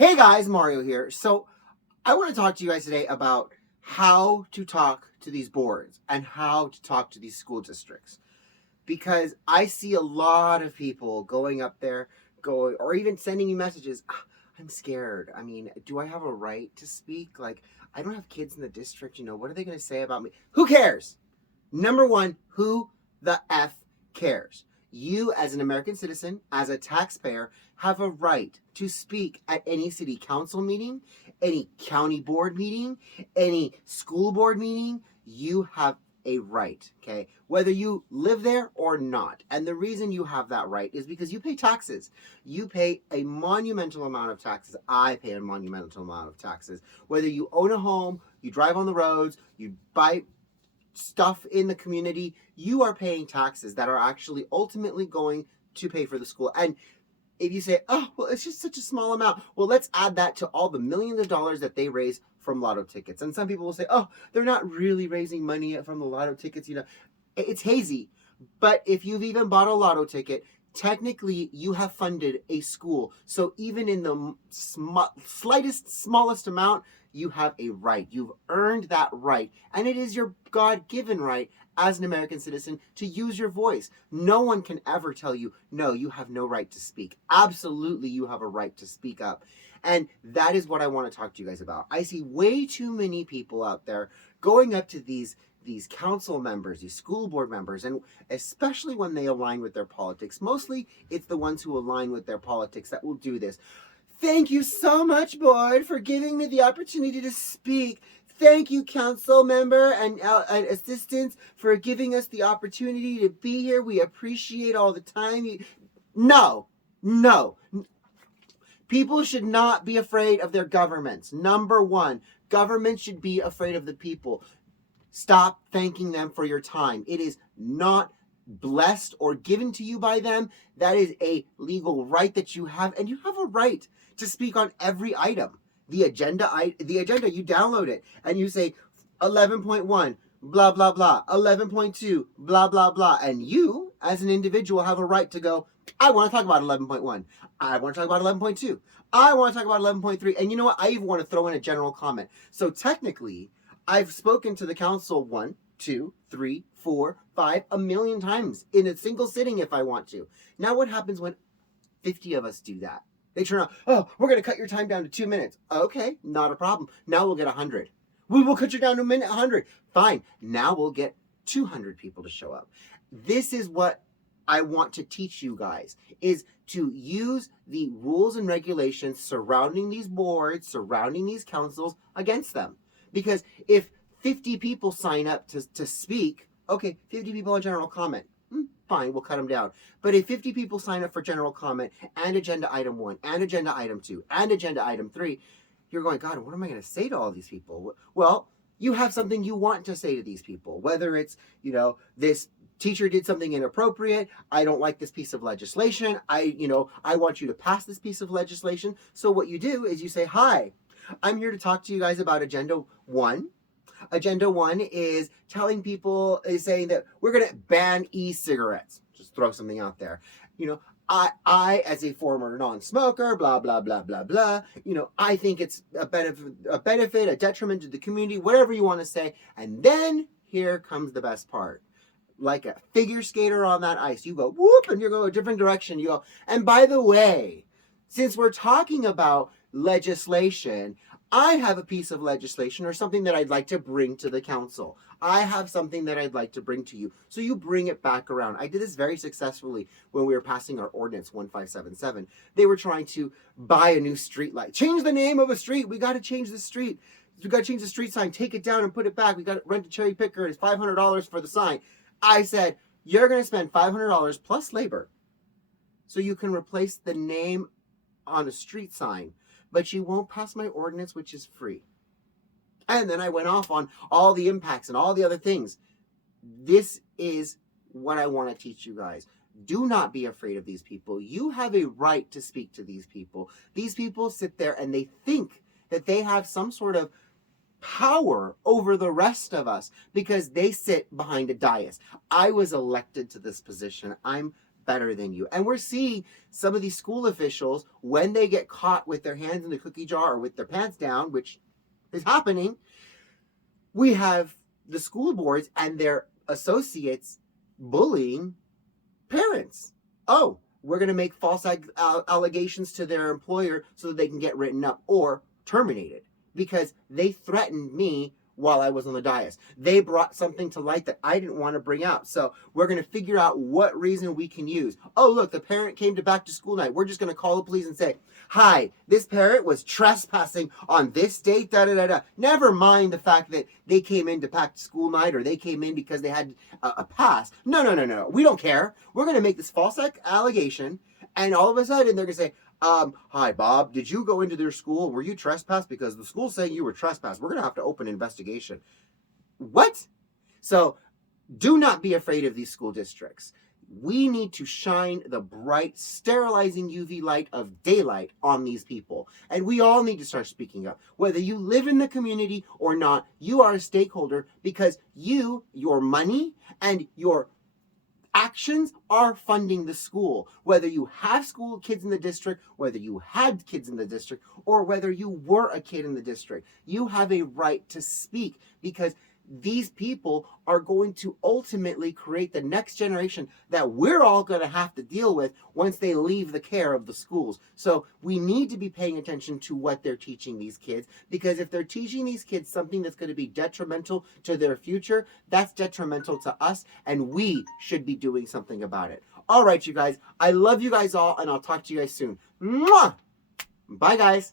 Hey guys, Mario here. So I want to talk to you guys today about how to talk to these boards and how to talk to these school districts. Because I see a lot of people going up there, going, or even sending me messages. I'm scared. I mean, do I have a right to speak? Like, I don't have kids in the district. What are they going to say about me? Who cares? Number one, who the F cares? You, as an American citizen, as a taxpayer, have a right to speak at any city council meeting, any county board meeting, any school board meeting. You have a right, okay? Whether you live there or not. And the reason you have that right is because you pay taxes. You pay a monumental amount of taxes. I pay a monumental amount of taxes. Whether you own a home, you drive on the roads, you buy stuff in the community, you are paying taxes that are actually ultimately going to pay for the school. And if you say, oh, well, it's just such a small amount, well, let's add that to all the millions of dollars that they raise from lotto tickets. And some people will say, oh, they're not really raising money from the lotto tickets. It's hazy. But if you've even bought a lotto ticket, technically you have funded a school. So even in the smallest amount, you have a right. You've earned that right. And it is your God-given right as an American citizen to use your voice. No one can ever tell you, no, you have no right to speak. Absolutely, you have a right to speak up. And that is what I want to talk to you guys about. I see way too many people out there going up to these council members, these school board members, and especially when they align with their politics. Mostly, it's the ones who align with their politics that will do this. Thank you so much, board, for giving me the opportunity to speak. Thank you, council member and assistants, for giving us the opportunity to be here. We appreciate all the time. No. People should not be afraid of their governments. Number one, governments should be afraid of the people. Stop thanking them for your time. It is not blessed or given to you by them. That is a legal right that you have, and you have a right to speak on every item. The agenda, you download it, and you say 11.1, blah, blah, blah, 11.2, blah, blah, blah, and you, as an individual, have a right to go, I want to talk about 11.1, I want to talk about 11.2, I want to talk about 11.3, and you know what, I even want to throw in a general comment. So technically, I've spoken to the council 1, 2, 3, 4, 5, a million times in a single sitting if I want to. Now what happens when 50 of us do that? They turn around, oh, we're going to cut your time down to 2 minutes. Okay, not a problem. Now we'll get 100. We will cut you down to a minute, 100. Fine. Now we'll get 200 people to show up. This is what I want to teach you guys, is to use the rules and regulations surrounding these boards, surrounding these councils against them. Because if 50 people sign up to speak, okay, 50 people on general comment, fine, we'll cut them down. But if 50 people sign up for general comment and agenda item 1, and agenda item 2, and agenda item 3, you're going, God, what am I going to say to all these people? Well, you have something you want to say to these people, whether it's, this teacher did something inappropriate, I don't like this piece of legislation, I want you to pass this piece of legislation. So what you do is you say, hi, I'm here to talk to you guys about agenda 1. Agenda 1 is saying that we're going to ban e-cigarettes. Just throw something out there. I, as a former non-smoker, blah, blah, blah, blah, blah, I think it's a benefit, a detriment to the community, whatever you want to say. And then here comes the best part. Like a figure skater on that ice. You go, whoop, and you go a different direction. You go, and by the way, since we're talking about legislation, I have a piece of legislation or something that I'd like to bring to the council. I have something that I'd like to bring to you. So you bring it back around. I did this very successfully when we were passing our ordinance 1577. They were trying to buy a new street light. Change the name of a street. We got to change the street. We got to change the street sign. Take it down and put it back. We got to rent a cherry picker. It's $500 for the sign. I said, you're going to spend $500 plus labor so you can replace the name on a street sign, but you won't pass my ordinance, which is free. And then I went off on all the impacts and all the other things. This is what I want to teach you guys. Do not be afraid of these people. You have a right to speak to these people. These people sit there and they think that they have some sort of power over the rest of us because they sit behind a dais. I was elected to this position. I'm better than you. And we're seeing some of these school officials, when they get caught with their hands in the cookie jar or with their pants down, which is happening, we have the school boards and their associates bullying parents. Oh, we're going to make false allegations to their employer so that they can get written up or terminated because they threatened me while I was on the dais. They brought something to light that I didn't want to bring out. So we're going to figure out what reason we can use. Oh, look, the parent came to back to school night. We're just going to call the police and say, hi, this parent was trespassing on this date, da da da da. Never mind the fact that they came in to back to school night or they came in because they had a pass. No. We don't care. We're going to make this false allegation. And all of a sudden they're going to say, hi, Bob, did you go into their school? Were you trespassed? Because the school's saying you were trespassed. We're going to have to open an investigation. What? So do not be afraid of these school districts. We need to shine the bright, sterilizing UV light of daylight on these people. And we all need to start speaking up. Whether you live in the community or not, you are a stakeholder because your money and your actions are funding the school. Whether you have school kids in the district, whether you had kids in the district, or whether you were a kid in the district, you have a right to speak because these people are going to ultimately create the next generation that we're all going to have to deal with once they leave the care of the schools. So we need to be paying attention to what they're teaching these kids, because if they're teaching these kids something that's going to be detrimental to their future, that's detrimental to us, and we should be doing something about it. All right, you guys, I love you guys all, and I'll talk to you guys soon. Mwah! Bye, guys.